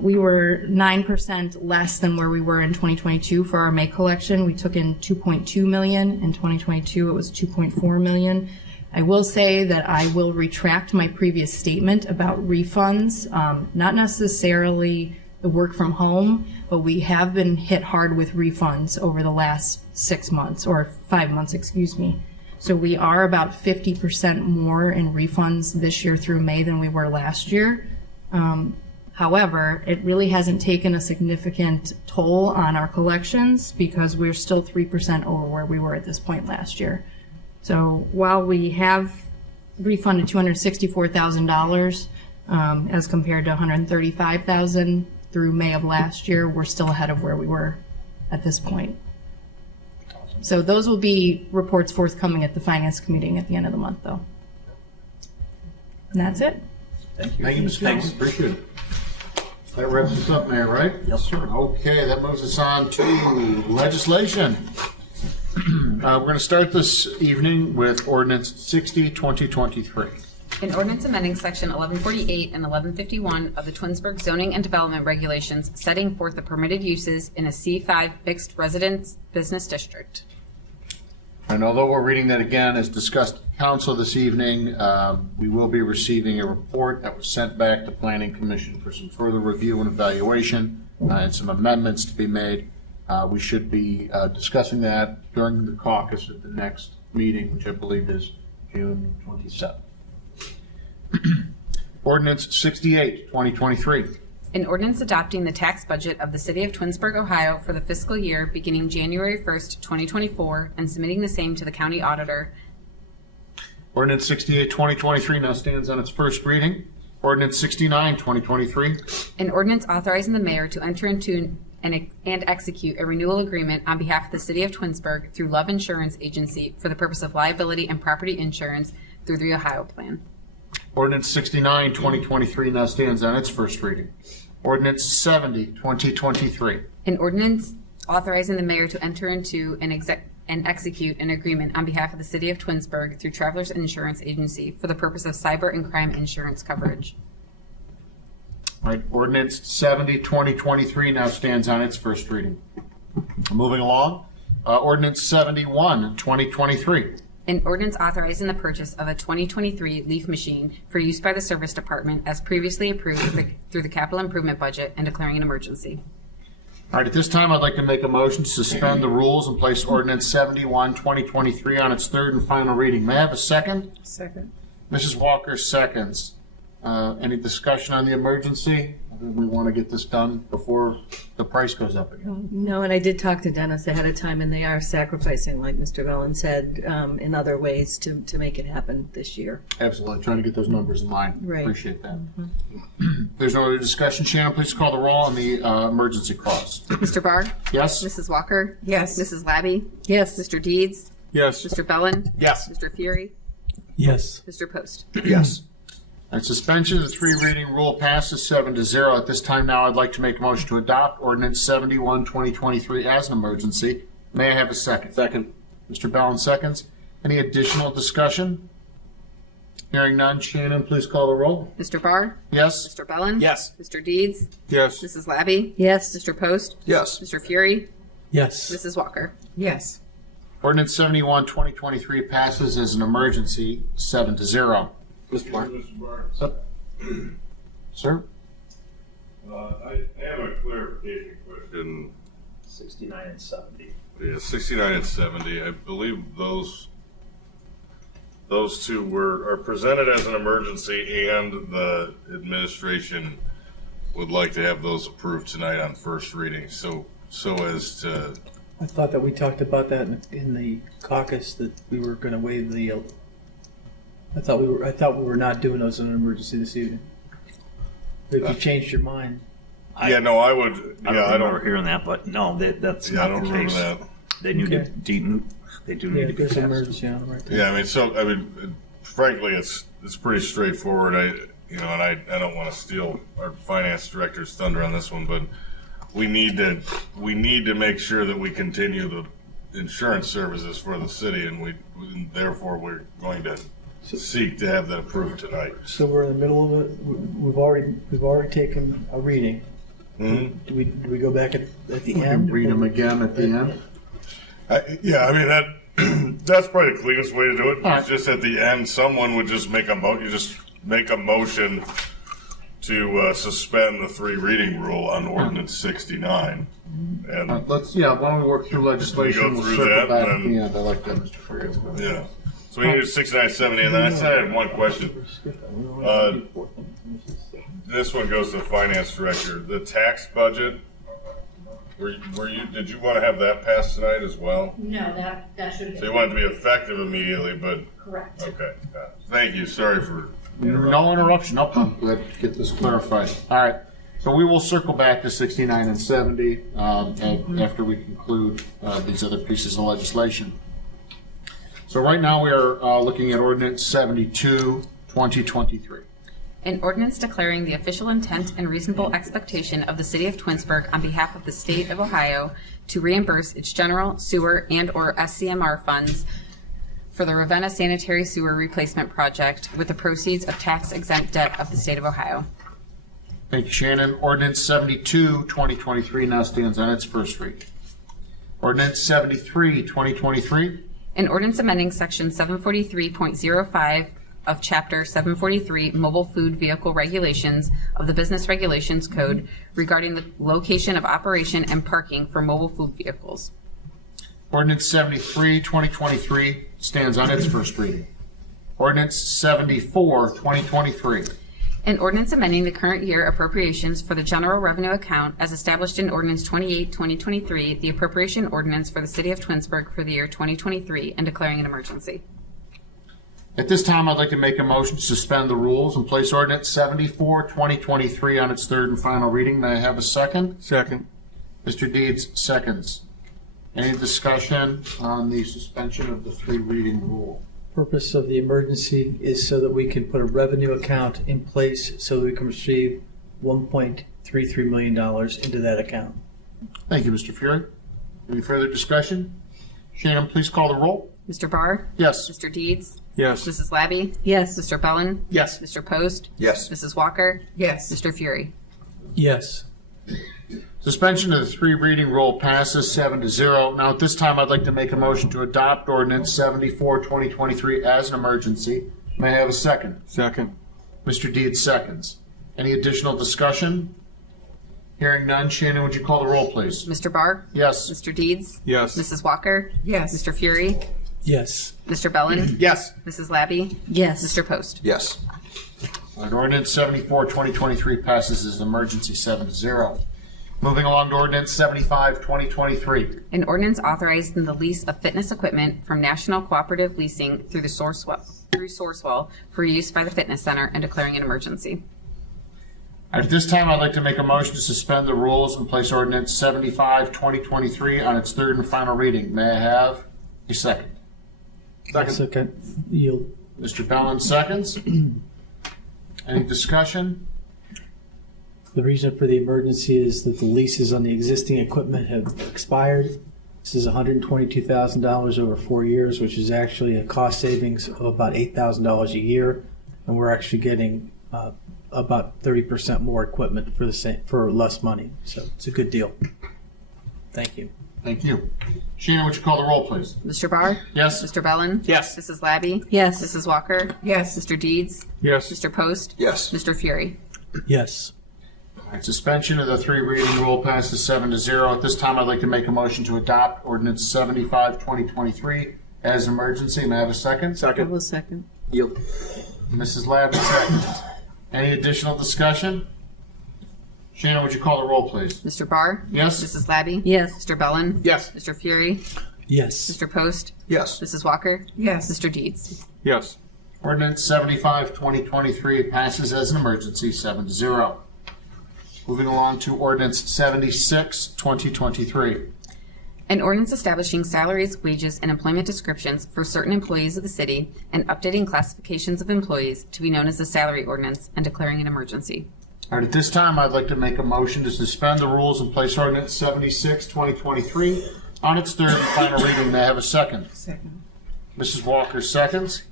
We were 9% less than where we were in 2022 for our May collection. We took in $2.2 million. In 2022, it was $2.4 million. I will say that I will retract my previous statement about refunds, not necessarily the work from home, but we have been hit hard with refunds over the last 6 months, or 5 months, excuse me. So we are about 50% more in refunds this year through May than we were last year. However, it really hasn't taken a significant toll on our collections because we're still 3% over where we were at this point last year. So while we have refunded $264,000 as compared to $135,000 through May of last year, we're still ahead of where we were at this point. So those will be reports forthcoming at the Finance Committee at the end of the month, though. And that's it. Thank you. Thank you, Ms. Jones. Appreciate it. That wraps us up, Mayor, right? Yes, sir. Okay, that moves us on to legislation. We're going to start this evening with Ordinance 60, 2023. An ordinance amending Section 1148 and 1151 of the Twinsburg Zoning and Development Regulations, setting forth the permitted uses in a C5 mixed residence business district. And although we're reading that again as discussed at council this evening, we will be receiving a report that was sent back to Planning Commission for some further review and evaluation and some amendments to be made. We should be discussing that during the caucus at the next meeting, which I believe is June 27th. Ordinance 68, 2023. An ordinance adopting the tax budget of the City of Twinsburg, Ohio for the fiscal year beginning January 1st, 2024, and submitting the same to the county auditor. Ordinance 68, 2023 now stands on its first reading. Ordinance 69, 2023. An ordinance authorizing the mayor to enter into and execute a renewal agreement on behalf of the city of Twinsburg through Love Insurance Agency for the purpose of liability and property insurance through the Ohio Plan. Ordinance 69, 2023 now stands on its first reading. Ordinance 70, 2023. An ordinance authorizing the mayor to enter into and execute an agreement on behalf of the city of Twinsburg through Travelers Insurance Agency for the purpose of cyber and crime insurance coverage. All right, Ordinance 70, 2023 now stands on its first reading. Moving along, Ordinance 71, 2023. An ordinance authorizing the purchase of a 2023 leaf machine for use by the service department as previously approved through the capital improvement budget and declaring an emergency. All right, at this time, I'd like to make a motion to suspend the rules and place Ordinance 71, 2023 on its third and final reading. May I have a second? Second. Mrs. Walker seconds. Any discussion on the emergency? We want to get this done before the price goes up again. No, and I did talk to Dennis ahead of time, and they are sacrificing, like Mr. Vellon said, in other ways to make it happen this year. Absolutely, trying to get those numbers in line. Right. Appreciate that. There's no other discussion. Shannon, please call the roll on the emergency clause. Mr. Barr? Yes? Mrs. Walker? Yes. Mrs. Labby? Yes. Mr. Deeds? Yes. Mr. Bellin? Yes. Mr. Fury? Yes. Mr. Post? Yes. And suspension of the three reading rule passes 7-0. At this time now, I'd like to make a motion to adopt Ordinance 71, 2023 as an emergency. May I have a second? Second. Mr. Bellin seconds. Any additional discussion? Hearing none, Shannon, please call the roll. Mr. Barr? Yes? Mr. Bellin? Yes. Mr. Deeds? Yes. Mrs. Labby? Yes. Mr. Post? Yes. Mr. Fury? Yes. Mrs. Walker? Yes. Ordinance 71, 2023 passes as an emergency 7-0. Mr. Martin. Sir? I have a clarification question. 69 and 70. Yeah, 69 and 70. I believe those two are presented as an emergency, and the administration would like to have those approved tonight on first reading. So as to. I thought that we talked about that in the caucus, that we were going to waive the. I thought we were not doing those in an emergency this evening. But if you changed your mind. Yeah, no, I would. I don't remember hearing that, but no, that's Yeah, I not don't the remember case. that. They need Okay. they do need to be there's an passed. emergency on it right there. Yeah, I mean, frankly, it's pretty straightforward. And I don't want to steal our finance director's thunder on this one, but we need to make sure that we continue the insurance services for the city, and therefore we're going to seek to have that approved tonight. So we're in the middle of it. We've already taken a reading. Mm-hmm. Do we go back at the We can end? read them again at the end. Yeah, I mean that's probably the cleanest way to do it. All right. It's just at the end, someone would just make a motion to suspend the three reading rule on ordinance 69. And Why don't we work through legislation? Go We'll through circle that, back at and- the end. I like that, Mr. Fury. yeah, so we can do 69, 70, and then I said I had one question. This one goes to the finance director. The tax budget. Did you want to have that passed tonight as well? No, that should So you want it to be effective immediately, but correct. okay. Thank you. Sorry for. No interruption. Up. I'm glad to get this clarified. All right. So we will circle back to 69 and 70 after we conclude these other pieces of legislation. So right now we are looking at Ordinance 72, 2023. An ordinance declaring the official intent and reasonable expectation of the city of Twinsburg on behalf of the state of Ohio to reimburse its general sewer and/or SCMR funds for the Ravenna Sanitary Sewer Replacement Project with the proceeds of tax-exempt debt of the state of Ohio. Thank you, Shannon. Ordinance 72, 2023 now stands on its first read. Ordinance 73, 2023. An ordinance amending section 743.05 of Chapter 743 Mobile Food Vehicle Regulations of the Business Regulations Code regarding the location of operation and parking for mobile food vehicles. Ordinance 73, 2023 stands on its first reading. Ordinance 74, 2023. An ordinance amending the current year appropriations for the general revenue account as established in Ordinance 28, 2023, the appropriation ordinance for the city of Twinsburg for the year 2023, and declaring an emergency. At this time, I'd like to make a motion to suspend the rules and place ordinance 74, 2023 on its third and final reading. May I have a second? Second. Mr. Deeds, seconds. Any discussion on the suspension of the three reading rule? Purpose of the emergency is so that we can put a revenue account in place so that we can receive $1.33 million into that account. Thank you, Mr. Fury. Any further discussion? Shannon, please call the roll. Mr. Barr? Yes. Mr. Deeds? Yes. Mrs. Labby? Yes. Mr. Bellin? Yes. Mr. Post? Yes. Mrs. Walker? Yes. Mr. Fury? Yes. Suspension of the three reading rule passes 7-0. Now, at this time, I'd like to make a motion to adopt ordinance 74, 2023 as an emergency. May I have a second? Second. Mr. Deeds, seconds. Any additional discussion? Hearing none, Shannon, would you call the roll, please? Mr. Barr? Yes. Mr. Deeds? Yes. Mrs. Walker? Yes. Mr. Fury? Yes. Mr. Bellin? Yes. Mrs. Labby? Yes. Mr. Post? Yes. Ordinance 74, 2023 passes as an emergency 7-0. Moving along to ordinance 75, 2023. An ordinance authorizing the lease of fitness equipment from National Cooperative Leasing through Sourcewell for use by the fitness center and declaring an emergency. At this time, I'd like to make a motion to suspend the rules and place ordinance 75, 2023 on its third and final reading. May I have a second? Second. Yield. Mr. Bellin, seconds. Any discussion? The reason for the emergency is that the leases on the existing equipment have expired. This is $122,000 over 4 years, which is actually a cost savings of about $8,000 a year, and we're actually getting about 30% more equipment for less money. So it's a good deal. Thank you. Thank you. Shannon, would you call the roll, please? Mr. Barr? Yes. Mr. Bellin? Yes. Mrs. Labby? Yes. Mrs. Walker? Yes. Mr. Deeds? Yes. Mr. Post? Yes. Mr. Fury? Yes. All right, suspension of the three reading rule passes 7-0. At this time, I'd like to make a motion to adopt ordinance 75, 2023 as an emergency. May I have a second? I will second. Yield. Mrs. Labby, seconds. Any additional discussion? Shannon, would you call the roll, please? Mr. Barr? Yes. Mrs. Labby? Yes. Mr. Bellin? Yes. Mr. Fury? Yes. Mr. Post? Yes. Mrs. Walker? Yes. Mr. Deeds? Yes. Ordinance 75, 2023 passes as an emergency 7-0. Moving along to ordinance 76, 2023. An ordinance establishing salaries, wages, and employment descriptions for certain employees of the city and updating classifications of employees to be known as the salary ordinance and declaring an emergency. All right, at this time, I'd like to make a motion to suspend the rules and place ordinance 76, 2023 on its third and final reading. May I have a second? Second. Mrs. Walker, seconds.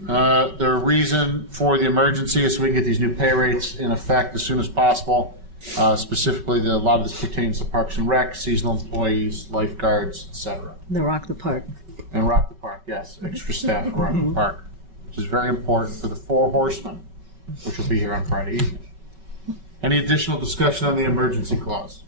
The reason for the emergency is so we can get these new pay rates in effect as soon as possible. Specifically, a lot of this pertains to Parks and Rec, seasonal employees, lifeguards, etc. The Rock the Park. And Rock the Park, yes, extra staff at Rock the Park, which is very important for the Four Horsemen, which will be here on Friday evening. Any additional discussion on the emergency clause?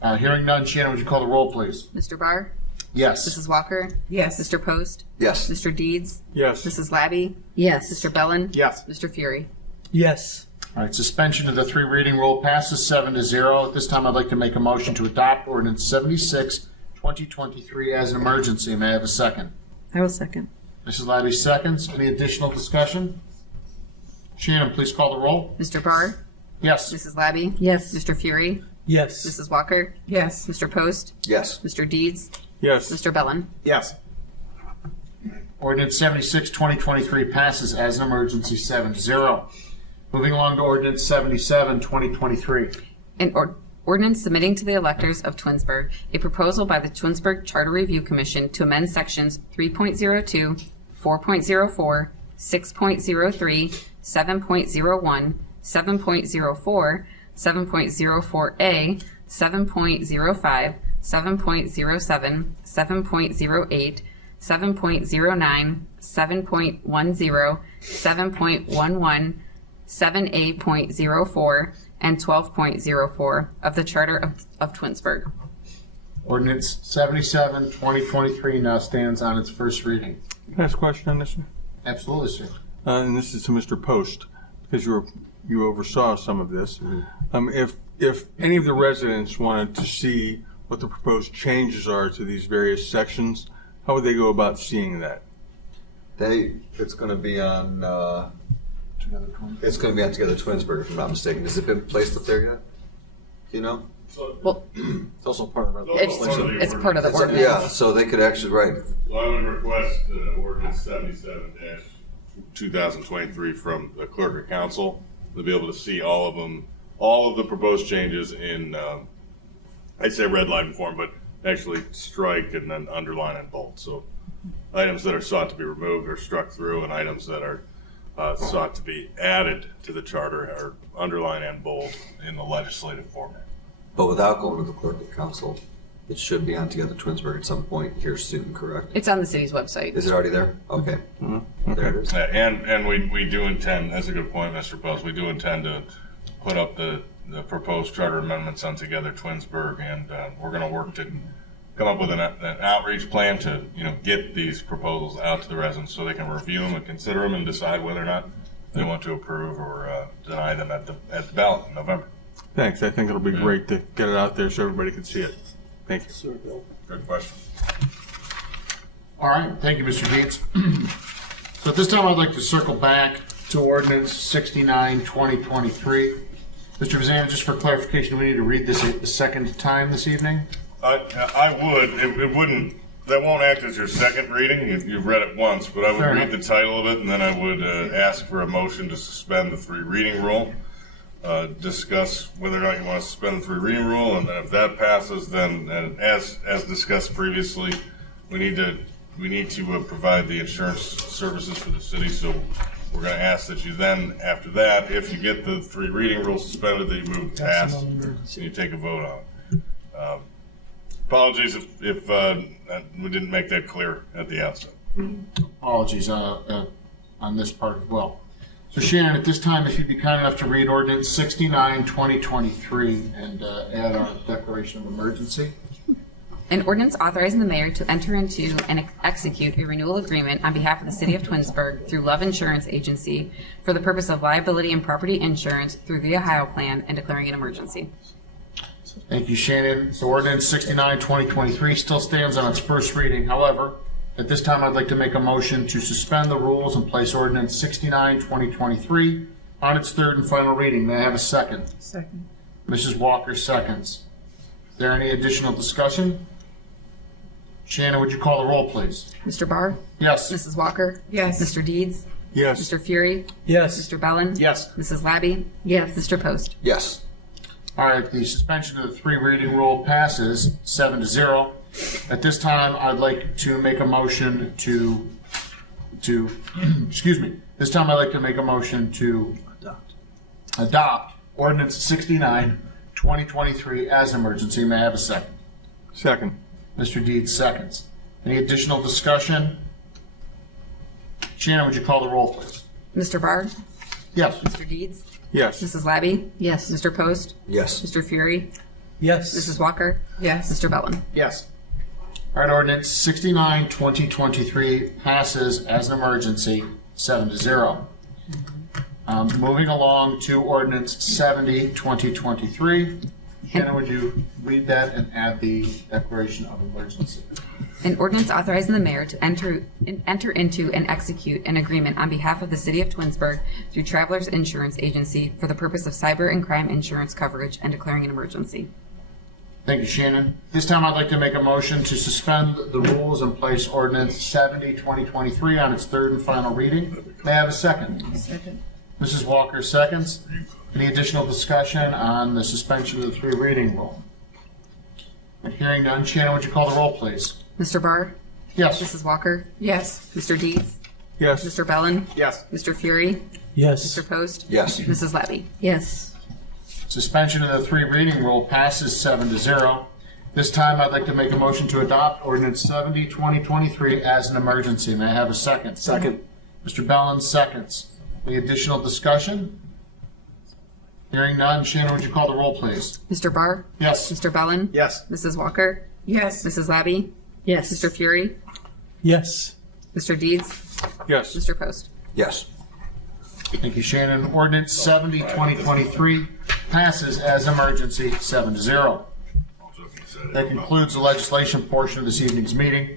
Hearing none, Shannon, would you call the roll, please? Mr. Barr? Yes. Mrs. Walker? Yes. Mr. Post? Yes. Mr. Deeds? Yes. Mrs. Labby? Yes. Mr. Bellin? Yes. Mr. Fury? Yes. All right, suspension of the three reading rule passes 7-0. At this time, I'd like to make a motion to adopt ordinance 76, 2023 as an emergency. May I have a second? I will second. Mrs. Labby seconds. Any additional discussion? Shannon, please call the roll. Mr. Barr? Yes. Mrs. Labby? Yes. Mr. Fury? Yes. Mrs. Walker? Yes. Mr. Post? Yes. Mr. Deeds? Yes. Mr. Bellin? Yes. Ordinance 76, 2023 passes as an emergency 7-0. Moving along to ordinance 77, 2023. An ordinance submitting to the electors of Twinsburg a proposal by the Twinsburg Charter Review Commission to amend sections 3.02, 4.04, 6.03, 7.01, 7.04, 7.04A, 7.05, 7.07, 7.08, 7.09, 7.10, 7.11, 7A.04, and 12.04 of the Charter of Twinsburg. Ordinance 77, 2023 now stands on its first reading. Can I ask a question on this one? Absolutely, sir. And this is to Mr. Post, because you oversaw some of this. If any of the residents wanted to see what the proposed changes are to these various sections, how would they go about seeing that? It's going to be on. It's going to be on Together Twinsburg, if I'm not mistaken. Has it been placed up there yet? Do you know? Well, It's also part of our it's part of the ordinance. Yeah, so they could actually, right. Well, I would request ordinance 77-2023 from the clerk of council to be able to see all of them, all of the proposed changes in, I'd say red line form, but actually strike and then underline and bold. So items that are sought to be removed are struck through, and items that are sought to be added to the charter are underline and bold in the legislative format. But without going to the clerk of council, it should be on Together Twinsburg at some point here soon, correct? It's on the city's website. Is it already there? Okay. There it is. Yeah, and we do intend, that's a good point, Mr. Post, we do intend to put up the proposed charter amendments on Together Twinsburg, and we're going to work to come up with an outreach plan to, get these proposals out to the residents so they can review them and consider them and decide whether or not they want to approve or deny them at the ballot in November. Thanks. I think it'll be great to get it out there so everybody can see it. Thank you. Sir, Bill. Good question. All right, thank you, Mr. Dietz. So at this time, I'd like to circle back to ordinance 69, 2023. Mr. Vazana, just for clarification, we need to read this a second time this evening? I would. It wouldn't. That won't act as your second reading. You've read it once, but I would Fair read enough. the title of it, and then I would ask for a motion to suspend the 3 reading rule. Discuss whether or not you want to suspend the 3 reading rule, and then if that passes, then as discussed previously, we need to provide the insurance services for the city. So we're going to ask that you then, after that, if you get the 3 reading rule suspended, that you move to pass and you take a vote on it. Apologies if we didn't make that clear at the outset. Apologies on this part as well. So Shannon, at this time, if you'd be kind enough to read ordinance 69, 2023 and add our declaration of emergency. An ordinance authorizing the mayor to enter into and execute a renewal agreement on behalf of the city of Twinsburg through Love Insurance Agency for the purpose of liability and property insurance through the Ohio Plan and declaring an emergency. Thank you, Shannon. So ordinance 69, 2023 still stands on its first reading. However, at this time, I'd like to make a motion to suspend the rules and place ordinance 69, 2023 on its third and final reading. May I have a second? Second. Mrs. Walker seconds. Is there any additional discussion? Shannon, would you call the roll, please? Mr. Barr? Yes. Mrs. Walker? Yes. Mr. Deeds? Yes. Mr. Fury? Yes. Mr. Bellin? Yes. Mrs. Labby? Yes. Mr. Post? Yes. All right, the suspension of the 3 reading rule passes 7-0. At this time, I'd like to make a motion to excuse me. This time I'd like to make a motion to adopt ordinance 69, 2023 as an emergency. May I have a second? Second. Mr. Deeds seconds. Any additional discussion? Shannon, would you call the roll, please? Mr. Barr? Yes. Mr. Deeds? Yes. Mrs. Labby? Yes. Mr. Post? Yes. Mr. Fury? Yes. Mrs. Walker? Yes. Mr. Bellin? Yes. All right, ordinance 69, 2023 passes as an emergency, 7-0. Moving along to ordinance 70, 2023. Shannon, would you read that and add the declaration of emergency? An ordinance authorizing the mayor to enter into and execute an agreement on behalf of the city of Twinsburg through Travelers Insurance Agency for the purpose of cyber and crime insurance coverage and declaring an emergency. Thank you, Shannon. This time I'd like to make a motion to suspend the rules and place ordinance 70, 2023 on its third and final reading. May I have a second? Second. Mrs. Walker seconds. Any additional discussion on the suspension of the 3 reading rule? Hearing none, Shannon, would you call the roll, please? Mr. Barr? Yes. Mrs. Walker? Yes. Mr. Deeds? Yes. Mr. Bellin? Yes. Mr. Fury? Yes. Mr. Post? Yes. Mrs. Labby? Yes. Suspension of the 3 reading rule passes 7-0. This time, I'd like to make a motion to adopt ordinance 70, 2023 as an emergency. May I have a second? Second. Mr. Bellin seconds. Any additional discussion? Hearing none, Shannon, would you call the roll, please? Mr. Barr? Yes. Mr. Bellin? Yes. Mrs. Walker? Yes. Mrs. Labby? Yes. Mr. Fury? Yes. Mr. Deeds? Yes. Mr. Post? Yes. Thank you, Shannon. Ordinance 70, 2023 passes as emergency, 7-0. That concludes the legislation portion of this evening's meeting.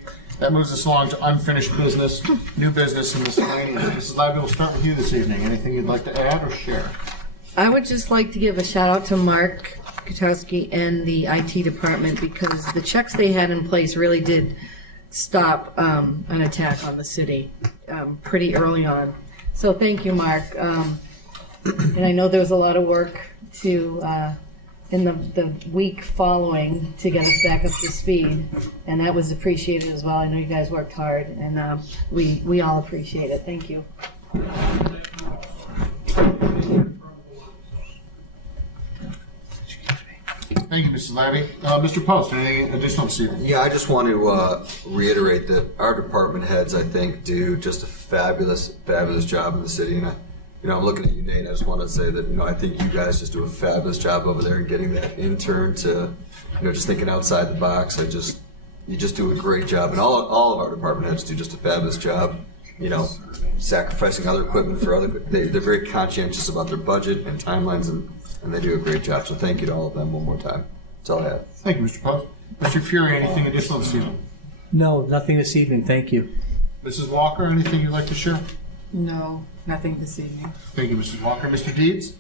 That moves us along to unfinished business, new business, and miscellaneous. Mrs. Labby, we'll start with you this evening. Anything you'd like to add or share? I would just like to give a shout out to Mark Kutowski and the IT department because the checks they had in place really did stop an attack on the city pretty early on. So thank you, Mark. And I know there was a lot of work to in the week following to get us back up to speed, and that was appreciated as well. I know you guys worked hard, and we all appreciate it. Thank you. Thank you, Mrs. Labby. Mr. Post, anything additional this evening? Yeah, I just want to reiterate that our department heads, I think, do just a fabulous job in the city. And I'm looking at you, Nate. I just want to say that, I think you guys just do a fabulous job over there in getting that intern to, just thinking outside the box. You just do a great job, and all of our department heads do just a fabulous job. Sacrificing other equipment for other. They're very conscientious about their budget and timelines, and they do a great job. So thank you to all of them one more time. That's all I have. Thank you, Mr. Post. Mr. Fury, anything additional this evening? No, nothing this evening. Thank you. Mrs. Walker, anything you'd like to share? No, nothing this evening. Thank you, Mrs. Walker. Mr. Deeds?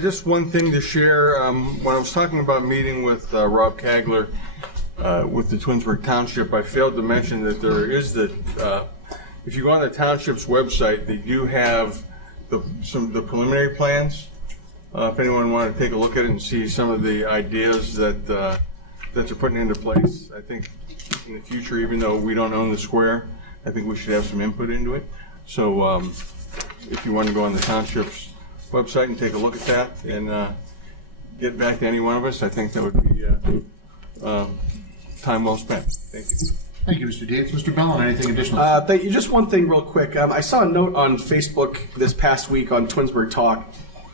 Just one thing to share. When I was talking about meeting with Rob Kagler with the Twinsburg Township, I failed to mention that there is if you go on the township's website, they do have the preliminary plans. If anyone wanted to take a look at it and see some of the ideas that they're putting into place, I think in the future, even though we don't own the square, I think we should have some input into it. So if you want to go on the township's website and take a look at that and get back to any one of us, I think that would be time well spent. Thank you. Thank you, Mr. Deeds. Mr. Bellin, anything additional? Thank you. Just one thing real quick. I saw a note on Facebook this past week on Twinsburg Talk,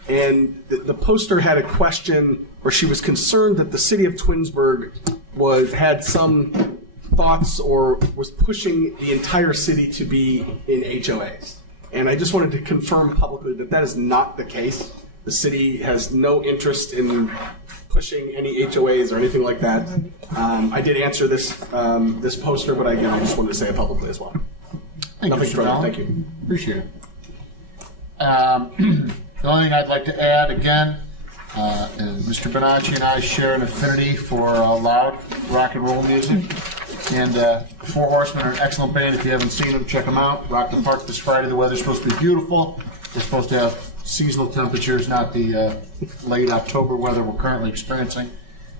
and the poster had a question where she was concerned that the city of Twinsburg had some thoughts or was pushing the entire city to be in HOAs. And I just wanted to confirm publicly that that is not the case. The city has no interest in pushing any HOAs or anything like that. I did answer this poster, but again, I just wanted to say it publicly as well. Nothing further. Thank you. Appreciate it. The only thing I'd like to add again is Mr. Bonacci and I share an affinity for loud rock and roll music. And Four Horsemen are an excellent band. If you haven't seen them, check them out. Rock the Park this Friday. The weather's supposed to be beautiful. We're supposed to have seasonal temperatures, not the late October weather we're currently experiencing.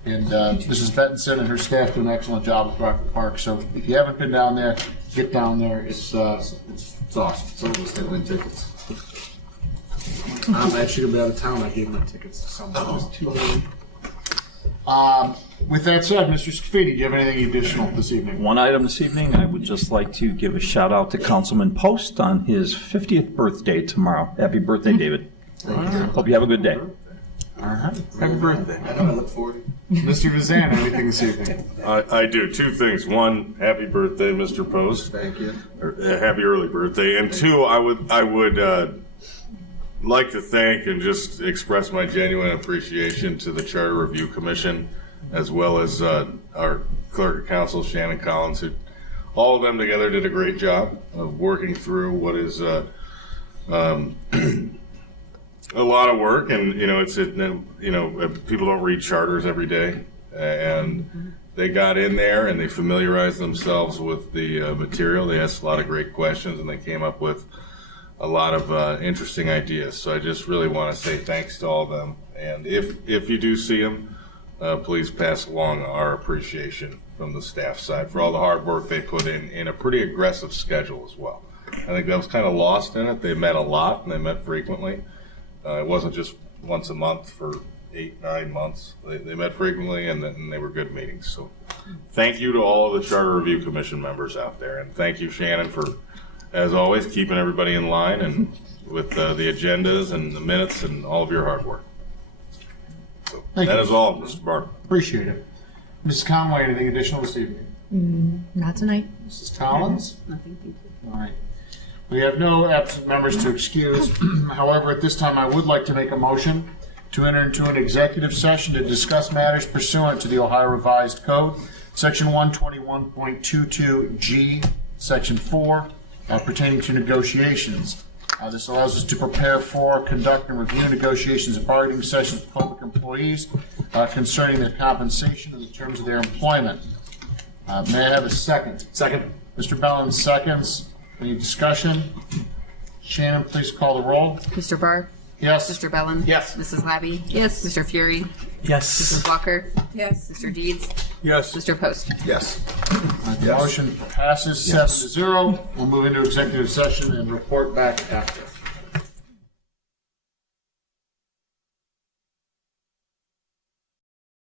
And Mrs. Bettinson and her staff do an excellent job with Rock the Park. So if you haven't been down there, get down there. It's awesome. Some of us didn't win tickets. I'm actually going to be out of town. I gave my tickets to someone. It was too late. With that said, Mr. Scafidi, do you have anything additional this evening? One item this evening, I would just like to give a shout out to Councilman Post on his 50th birthday tomorrow. Happy birthday, David. Hope you have a good day. All right. Happy birthday. I know, I look forward to it. Mr. Vazan, anything this evening? I do. Two things. One, happy birthday, Mr. Post. Thank you. Happy early birthday. And two, I would like to thank and just express my genuine appreciation to the Charter Review Commission, as well as our Clerk of Council, Shannon Collins, who all of them together did a great job of working through what is a lot of work. And people don't read charters every day, and they got in there and they familiarized themselves with the material. They asked a lot of great questions, and they came up with a lot of interesting ideas. So I just really want to say thanks to all of them. And if you do see them, please pass along our appreciation from the staff side for all the hard work they put in a pretty aggressive schedule as well. I think that was kind of lost in it. They met a lot and they met frequently. It wasn't just once a month for 8-9 months. They met frequently and they were good meetings. So thank you to all of the Charter Review Commission members out there. And thank you, Shannon, for, as always, keeping everybody in line and with the agendas and the minutes and all of your hard work. So that is all, Mr. Barr. Appreciate it. Mrs. Conway, anything additional this evening? Not tonight. Mrs. Collins? Nothing, thank you. All right. We have no absent members to excuse. However, at this time, I would like to make a motion to enter into an executive session to discuss matters pursuant to the Ohio Revised Code, Section 121.22G, Section 4, pertaining to negotiations. This allows us to prepare for, conduct, and review negotiations and bargaining sessions with public employees concerning their compensation and the terms of their employment. May I have a second? Second. Mr. Bellin seconds. Any discussion? Shannon, please call the roll. Mr. Barr? Yes. Mr. Bellin? Yes. Mrs. Labby? Yes. Mr. Fury? Yes. Mrs. Walker? Yes. Mr. Deeds? Yes. Mr. Post? Yes. The motion passes 7-0. We'll move into executive session and report back after.